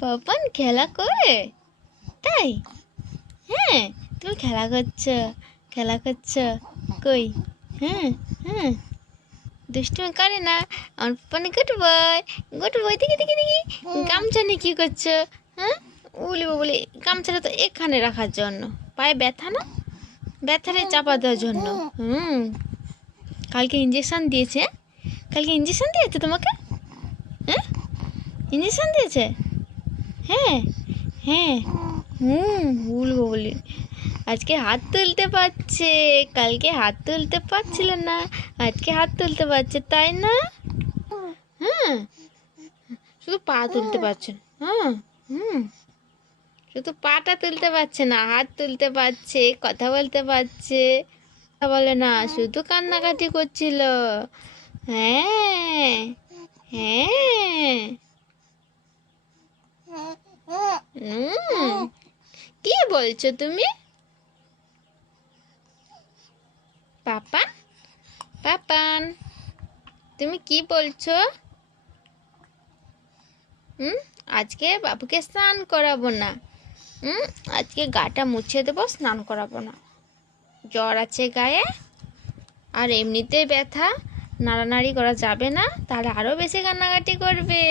পাপান খেলা করে? তাই? হ্যাঁ তুমি খেলা করছ খেলা করছ। কই? হ্যাঁ হ্যাঁ। দুষ্টুমি করে না। আমার পাপানে গুড বয় গুড বয়। দেখি দেখি দেখি। গামছা নিয়ে কী করছ? হ্যাঁ? বলি বলি গামছাটা তো এখানে রাখার জন্য। পায়ে ব্যথা না? ব্যথারে চাপা দেওয়ার জন্য। হুম। কালকে ইঞ্জেকশন দিয়েছে কালকে ইঞ্জেকশন দিয়েছে তোমাকে? হ্যাঁ? ইঞ্জেকশন দিয়েছে? হ্যাঁ হ্যাঁ। হুম বলব বলি আজকে হাত তুলতে পারছে কালকে হাত তুলতে পারছিল না আজকে হাত তুলতে পারছে তাই না? হ্যাঁ শুধু পা তুলতে পারছে না। হ্যাঁ হুম। শুধু পাটা তুলতে পারছে না হাত তুলতে পারছে কথা বলতে পারছে। কথা বলে না শুধু কান্নাকাটি করছিল। হ্যাঁ হ্যাঁ হুম কি বলছো তুমি? পাপান? পাপান, তুমি কি বলছো? হুম, আজকে বাবুকে স্নান করাবো না। হুম, আজকে গাটা মুছে দেবো, স্নান করাবো না। জ্বর আছে গায়ে, আর এমনিতেই ব্যথা। নাড়ানাড়ি করা যাবে না, তাহলে আরও বেশি কান্নাকাটি করবে।